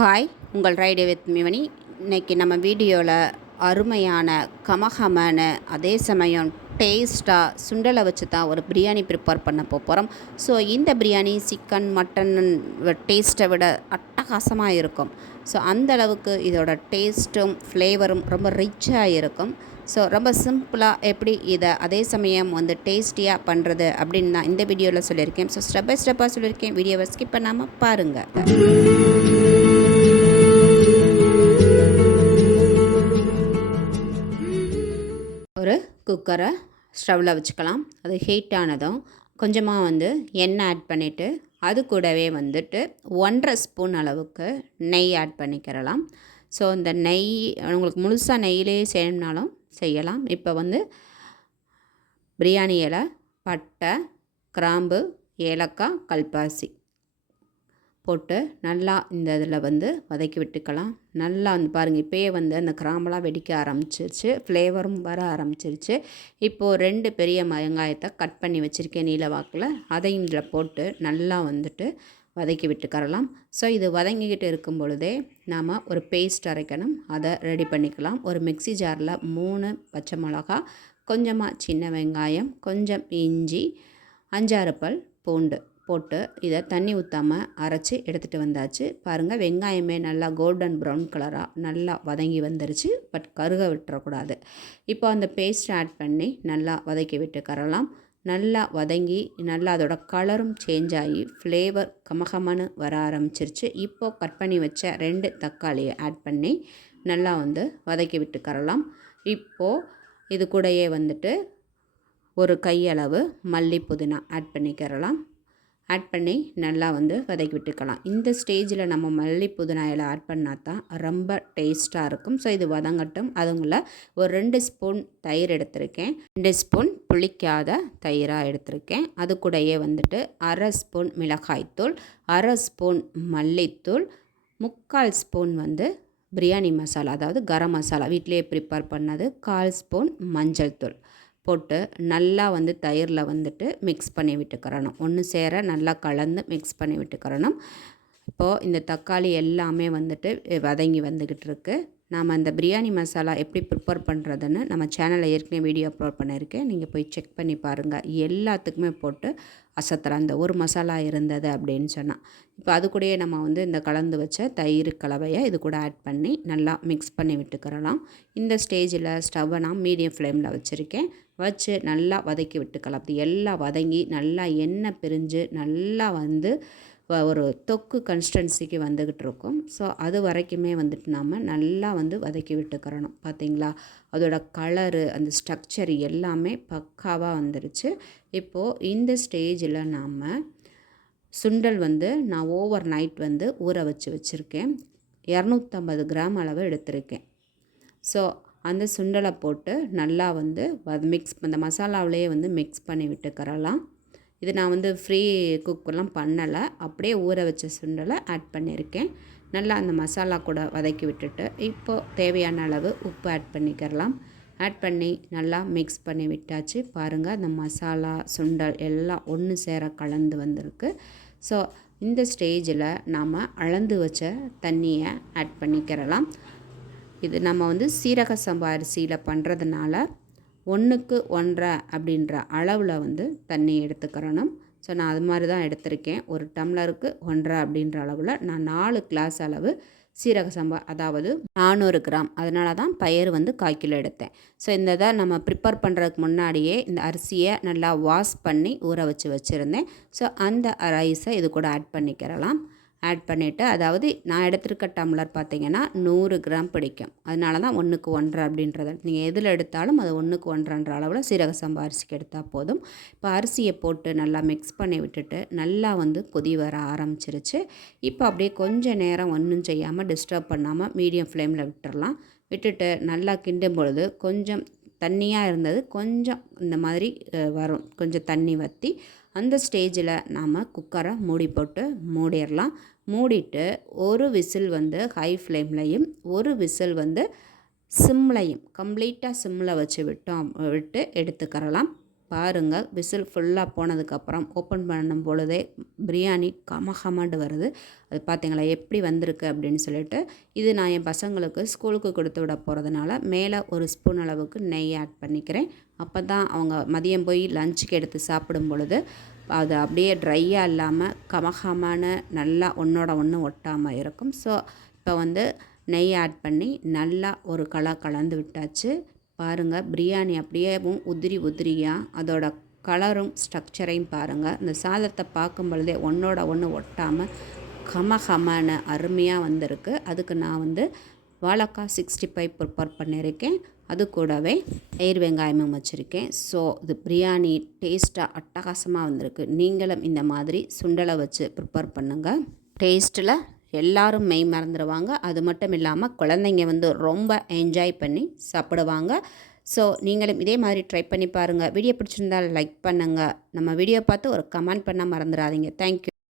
Hi உங்கள் ride with மிவனி. இன்னைக்கு நம்ம வீடியோவில் அருமையான கமகமான அதே சமயம் டேஸ்ட்டாக சுண்டலை வச்சு தான் ஒரு பிரியாணி ப்ரிப்பேர் பண்ண போகிறோம் ஸோ இந்த பிரியாணி சிக்கன் மட்டன் டேஸ்ட்டை விட அட்டகாசமாக இருக்கும். ஸோ அந்த அளவுக்கு இதோட டேஸ்ட்டும் ஃப்ளேவரும் ரொம்ப ரிச்சாக இருக்கும். ஸோ ரொம்ப சிம்பிளாக எப்படி இதை அதே சமயம் வந்து டேஸ்டியாக பண்ணுறது அப்படின்னு தான் இந்த வீடியோவில் சொல்லியிருக்கேன். ஸோ ஸ்டெப் பை ஸ்டெப்பாக சொல்லியிருக்கேன். வீடியோவை ஸ்கிப் பண்ணாமல் பாருங்கள் குக்கரை ஸ்டவ்வில் வச்சுக்கலாம். அது ஹீட் ஆனதும் கொஞ்சமாக வந்து எண்ணெய் ஆட் பண்ணிவிட்டு அது கூடவே வந்துட்டு ஒன்றரை ஸ்பூன் அளவுக்கு நெய் ஆட் பண்ணிக்கிறலாம். ஸோ இந்த நெய் உங்களுக்கு முழுசாக நெய்யிலே செய்யணும்னாலும் செய்யலாம். இப்போ வந்து பிரியாணி இலை பட்டை கிராம்பு ஏலக்காய் கல்பாசி. போட்டு நல்லா இந்த இதில் வந்து வதக்கி விட்டுக்கலாம். நல்லா வந்து பாருங்கள் இப்போயே வந்து அந்த கிராம்பெல்லாம் வெடிக்க ஆரம்பிச்சிருச்சு. ஃப்ளேவரும் வர ஆரம்பிச்சிருச்சு. இப்போது ரெண்டு பெரிய வெங்காயத்தை கட் பண்ணி வச்சுருக்கேன் நீல வாக்கில். அதையும் இதில் போட்டு நல்லா வந்துட்டு வதக்கி விட்டுக்கரலாம். ஸோ இது வதங்கிக்கிட்டு இருக்கும் பொழுதே நாம் ஒரு பேஸ்ட் அரைக்கணும். அதை ரெடி பண்ணிக்கலாம். ஒரு மிக்சி ஜாரில் மூணு பச்சை மிளகா கொஞ்சமாக சின்ன வெங்காயம் கொஞ்சம் இஞ்சி அஞ்சாறு பல் பூண்டு. போட்டு இதை தண்ணி ஊற்றாமல் அரைச்சி எடுத்துகிட்டு வந்தாச்சு. பாருங்கள் வெங்காயமே நல்லா கோல்டன் ப்ரௌன் கலராக நல்லா வதங்கி வந்துருச்சு. பட் கருக விட்டுறக்கூடாது. இப்போ அந்த பேஸ்ட் ஆட் பண்ணி நல்லா வதக்கி விட்டு கரலாம். நல்லா வதங்கி நல்லா அதோட கலரும் சேஞ்ச் ஆகி ஃப்ளேவர் கமகமன்னு வர ஆரம்பிச்சிருச்சு. இப்போது கட் பண்ணி வச்ச ரெண்டு தக்காளியை ஆட் பண்ணி நல்லா வந்து வதக்கி விட்டு கரலாம். இப்போது இது கூடயே வந்துட்டு ஒரு கையளவு மல்லி புதினா ஆட் பண்ணிக்கிறலாம் ஆட் பண்ணி நல்லா வந்து வதக்கி விட்டுக்கலாம். இந்த ஸ்டேஜில் நம்ம மல்லி புதினா இலை ஆட் பண்ணால் தான் ரொம்ப டேஸ்ட்டாக இருக்கும். ஸோ இது வதங்கட்டும். அதுங்கள ஒரு ரெண்டு ஸ்பூன் தயிர் எடுத்திருக்கேன். ரெண்டு ஸ்பூன் புளிக்காத தயிராக எடுத்திருக்கேன். அது கூடயே வந்துட்டு அரை ஸ்பூன் மிளகாய்த்தூள் அரை ஸ்பூன் மல்லித்தூள் முக்கால் ஸ்பூன் வந்து பிரியாணி மசாலா அதாவது கரம் மசாலா. வீட்டிலேயே ப்ரிப்பேர் பண்ணது கால் ஸ்பூன் மஞ்சள் தூள். போட்டு நல்லா வந்து தயிரில் வந்துட்டு மிக்ஸ் பண்ணி விட்டுக்கிறணும். ஒன்று சேர நல்லா கலந்து மிக்ஸ் பண்ணி விட்டுக்கிறணும். இப்போது இந்த தக்காளி எல்லாமே வந்துட்டு வதங்கி வந்துக்கிட்டு இருக்குது நாம் அந்த பிரியாணி மசாலா எப்படி ப்ரிப்பேர் பண்ணுறதுன்னு நம்ம சேனலில் ஏற்கனவே வீடியோ அப்லோட் பண்ணியிருக்கேன். நீங்கள் போய் செக் பண்ணி பாருங்கள் எல்லாத்துக்குமே போட்டு அசத்துற அந்த ஒரு மசாலா இருந்தது அப்படின்னு சொன்னால் இப்போ அது கூடயே நம்ம வந்து இந்த கலந்து வச்ச தயிர் கலவையை இது கூட ஆட் பண்ணி நல்லா மிக்ஸ் பண்ணி விட்டுக்கிறலாம். இந்த ஸ்டேஜில் ஸ்டவ்வை நான் மீடியம் ஃப்ளேமில் வச்சுருக்கேன். வச்சு நல்லா வதக்கி விட்டுக்கலாம். அப்படி எல்லாம் வதங்கி நல்லா எண்ணெய் பிரிஞ்சு நல்லா வந்து ஒரு தொக்கு கன்ஸ்டன்சிக்கு வந்துக்கிட்டு இருக்கும் ஸோ அது வரைக்குமே வந்துட்டு நாம் நல்லா வந்து வதக்கி விட்டுக்கிறணும். பார்த்தீங்களா அதோட கலரு அந்த ஸ்ட்ரக்சர் எல்லாமே பக்காவாக வந்துருச்சு. இப்போது இந்த ஸ்டேஜில் நாம் சுண்டல் வந்து நான் ஓவர் நைட் வந்து ஊற வச்சு வச்சுருக்கேன். இரநூத்தம்பது கிராம் அளவு எடுத்திருக்கேன். ஸோ அந்த சுண்டலை போட்டு நல்லா வந்து மிக்ஸ் அந்த மசாலாவிலேயே வந்து மிக்ஸ் பண்ணி விட்டுக்கிறலாம். இது நான் வந்து ஃப்ரீ குக்கெல்லாம் பண்ணலை. அப்படியே ஊற வச்ச சுண்டலை ஆட் பண்ணியிருக்கேன். நல்லா அந்த மசாலா கூட வதக்கி விட்டுட்டு இப்போது தேவையான அளவு உப்பு ஆட் பண்ணிக்கிறலாம் ஆட் பண்ணி நல்லா மிக்ஸ் பண்ணி விட்டாச்சு. பாருங்கள் அந்த மசாலா சுண்டல் எல்லாம் ஒன்று சேர கலந்து வந்திருக்கு. ஸோ இந்த ஸ்டேஜில் நாம் அளந்து வச்ச தண்ணியை ஆட் பண்ணிக்கிறலாம். இது நம்ம வந்து சீரக சம்பா அரிசியில் பண்ணுறதுனால ஒன்றுக்கு ஒன்றரை அப்படின்ற அளவில் வந்து தண்ணி எடுத்துக்கிறணும். ஸோ நான் அது மாதிரி தான் எடுத்திருக்கேன். ஒரு டம்ளருக்கு ஒன்றரை அப்படின்ற அளவில் நான் நாலு கிளாஸ் அளவு சீரக சம்பா அதாவது நானூறு கிராம். அதனால தான் பயிர் வந்து கால் கிலோ எடுத்தேன். ஸோ இந்த இதை நம்ம ப்ரிப்பேர் பண்ணுறதுக்கு முன்னாடியே இந்த அரிசியை நல்லா வாஷ் பண்ணி ஊற வச்சு வச்சுருந்தேன். ஸோ அந்த ரைஸை இது கூட ஆட் பண்ணிக்கிறலாம். ஆட் பண்ணிவிட்டு அதாவது நான் எடுத்திருக்க டம்ளர் பார்த்திங்கன்னா நூறு கிராம் பிடிக்கும். அதனால தான் ஒன்றுக்கு ஒன்றரை அப்படின்றத. நீங்கள் எதில் எடுத்தாலும் அது ஒன்றுக்கு ஒன்றரைன்ற அளவில் சீரக சம்பா அரிசிக்கு எடுத்தால் போதும். இப்போ அரிசியை போட்டு நல்லா மிக்ஸ் பண்ணி விட்டுட்டு நல்லா வந்து கொதி வர ஆரம்பிச்சிருச்சு. இப்போ அப்படியே கொஞ்சம் நேரம் ஒன்றும் செய்யாமல் டிஸ்டர்ப் பண்ணாமல் மீடியம் ஃப்ளேமில் விட்டுடலாம் விட்டுட்டு நல்லா கிண்டும் பொழுது கொஞ்சம் தண்ணியாக இருந்தது. கொஞ்சம் இந்த மாதிரி வரும். கொஞ்சம் தண்ணி வற்றி அந்த ஸ்டேஜில் நாம் குக்கரை மூடி போட்டு மூடிடலாம். மூடிட்டு ஒரு விசில் வந்து ஹை ஃப்ளேம்லையும் ஒரு விசில் வந்து சிம்லையும் கம்ப்ளீட்டாக சிம்மில் வச்சு விட்டோம் விட்டு எடுத்துக்கிறலாம். பாருங்கள் விசில் ஃபுல்லாக போனதுக்கப்புறம் ஓப்பன் பண்ணும் பொழுதே பிரியாணி கமகமாண்டு வருது. அது பார்த்தீங்களா எப்படி வந்திருக்கு அப்படின்னு சொல்லிட்டு. இது நான் என் பசங்களுக்கு ஸ்கூலுக்கு கொடுத்து விட போகிறதுனால மேலே ஒரு ஸ்பூன் அளவுக்கு நெய் ஆட் பண்ணிக்கிறேன். அப்போ தான் அவங்க மதியம் போய் லஞ்சுக்கு எடுத்து சாப்பிடும் பொழுது அது அப்படியே ட்ரையாக இல்லாமல் கமகமான நல்லா ஒன்றோட ஒன்று ஒட்டாமல் இருக்கும். ஸோ இப்போ வந்து நெய் ஆட் பண்ணி நல்லா ஒரு கலா கலந்து விட்டாச்சு. பாருங்கள் பிரியாணி அப்படியேவும் உதிரி உதிரியாக அதோட கலரும் ஸ்ட்ரக்சரையும் பாருங்கள் இந்த சாதத்தை பார்க்கும் பொழுதே ஒன்றோட ஒன்று ஒட்டாமல் கம அருமையாக வந்திருக்கு. அதுக்கு நான் வந்து வாழைக்காய் சிக்ஸ்டி ஃபைவ் ப்ரிப்பேர் பண்ணியிருக்கேன் அது கூடவே தயிர் வெங்காயமும் வச்சுருக்கேன். ஸோ இது பிரியாணி டேஸ்ட்டாக அட்டகாசமாக வந்திருக்கு. நீங்களும் இந்த மாதிரி சுண்டலை வச்சு ப்ரிப்பேர் பண்ணுங்கள் டேஸ்ட்டில் எல்லாரும் மெய் மறந்துடுவாங்க அது மட்டும் இல்லாமல் குழந்தைங்க வந்து ரொம்ப என்ஜாய் பண்ணி சாப்பிடுவாங்க. ஸோ நீங்களும் இதே மாதிரி ட்ரை பண்ணி பாருங்கள் வீடியோ பிடிச்சிருந்தால் லைக் பண்ணுங்கள் நம்ம வீடியோ பார்த்து ஒரு கமெண்ட் பண்ண மறந்துடாதீங்க தேங்க்யூ